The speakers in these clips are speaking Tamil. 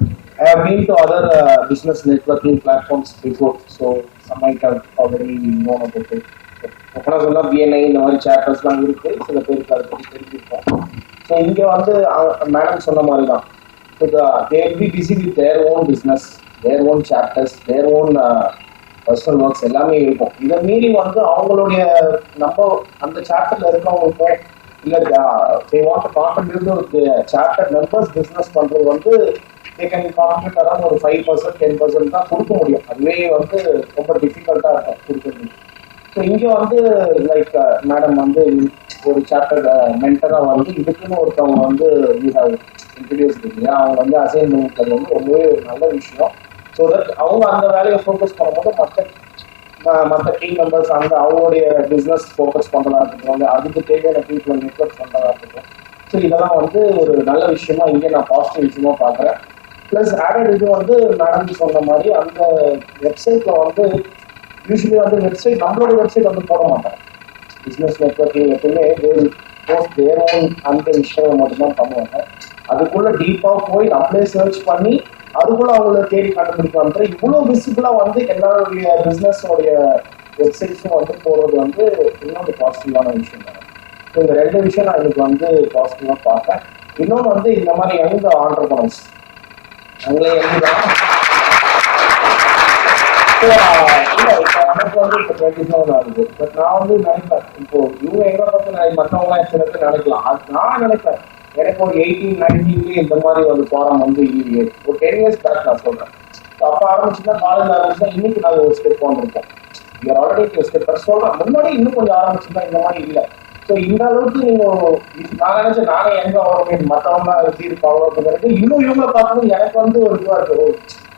I have been to other business networking platforms before, so some might have already known about it. ஒப்பனா சொன்னா பிஎன்ஐ இந்த மாதிரி சேப்டர்ஸ்லாம் இருக்கு, சில பேருக்கு அதை பற்றி தெரிஞ்சிருக்கோம். ஸோ இங்கே வந்து மேடம் சொன்ன மாதிரி தான், they will be busy with their own business, their own chapters, their own personal works எல்லாமே இருக்கும். இதை மீறி வந்து அவங்களுடைய நம்ம அந்த சாப்டர்ல இருக்கவங்களுக்கும் இல்லை they want to contribute to chapter members business பண்றது வந்து they can contribute around ஒரு 5% 10% தான் கொடுக்க முடியும். அதுவே வந்து ரொம்ப டிஃபிகல்ட்டா இருக்கும் கொடுக்கறது. ஸோ இங்கே வந்து லைக் மேடம் வந்து ஒரு சாப்டர் மென்டரா வந்து இதுக்குன்னு ஒருத்தவங்க வந்து இன்ட்ரடியூஸ் இல்லையா, அவங்க வந்து அசைன் பண்ணிக்கிறது வந்து ரொம்பவே ஒரு நல்ல விஷயம். ஸோ தட் அவங்க அந்த வேலையை ஃபோக்கஸ் பண்ணும்போது மற்ற டீம் மெம்பர்ஸ் அந்த அவங்களுடைய பிஸ்னஸ் ஃபோக்கஸ் பண்ணுறதா இருக்கட்டும், வந்து அதுக்கு தேவையான பீப்புளை நெட்வொர்க் பண்ணுறதா இருக்கட்டும். ஸோ இதெல்லாம் வந்து ஒரு நல்ல விஷயமா இங்கே நான் பாசிட்டிவ் விஷயமா பார்க்குறேன். ப்ளஸ் ஆடட் இது வந்து மேடம் சொன்ன மாதிரி அந்த வெப்சைட்டில் வந்து யூஸ்வலி வந்து வெப்சைட் நம்மளோட வெப்சைட் வந்து போட மாட்டாங்க. பிஸ்னஸ் நெட்வொர்க்கிங் எப்பவுமே போஸ்ட் தேர் ஓன் அந்த விஷயம் மட்டும்தான் பண்ணுவாங்க. அதுக்குள்ளே டீப்பாக போய் நம்மளே சர்ச் பண்ணி அதுக்குள்ள அவங்கள தேடி கண்டுபிடிக்கலாம். இவ்வளோ விசிபிளாக வந்து எல்லாருடைய பிஸ்னஸோடைய வெப்சைட்ஸும் வந்து போகிறது வந்து இன்னொரு பாசிட்டிவான விஷயம் தானே. ஸோ இந்த ரெண்டு விஷயம் நான் எனக்கு வந்து பாசிட்டிவாக பார்த்தேன். இன்னொன்று வந்து இந்த மாதிரி யங் ஆண்டர்பிரனர்ஸ் அவங்களே எழுதிதான் இல்லை இப்போ எனக்கு வந்து இப்போ 27 ஆகுது. பட் நான் வந்து நினைப்பேன், இப்போ இவங்க எங்களை பார்த்து மற்றவங்களாம் சில பேர் நினைக்கலாம், அது நான் நினைப்பேன் எனக்கு ஒரு 18 19 இந்த மாதிரி ஒரு ஃபாரம் வந்து இல்லையே. ஒரு 10 years பேக் நான் சொல்றேன். அப்போ ஆரம்பிச்சுன்னா காலேஜ் ஆரம்பிச்சுன்னா இன்னைக்கு நாங்கள் ஒரு ஸ்டெப் வந்துருக்கோம். இவர் ஆல்ரெடி ஸ்டெப் சொல்றேன், முன்னாடி இன்னும் கொஞ்சம் ஆரம்பிச்சுன்னா இந்த மாதிரி இல்லை. ஸோ இந்த அளவுக்கு நீங்க நான் நினைச்சேன் நானே எங்க ஆகணும் மற்றவங்க எப்படி இருப்பாங்க அப்படிங்கிறது இன்னும் இவங்களை பார்க்கணும் எனக்கு வந்து ஒரு இதுவா இருக்கு,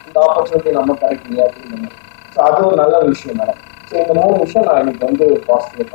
இந்த ஆப்பர்ச்சுனிட்டி நம்ம கிடைக்கலையா அப்படிங்கிற மாதிரி. ஸோ அது ஒரு நல்ல விஷயம் மேடம். ஸோ இந்த 3 விஷயம் நான் எனக்கு வந்து பாசிட்டிவ்.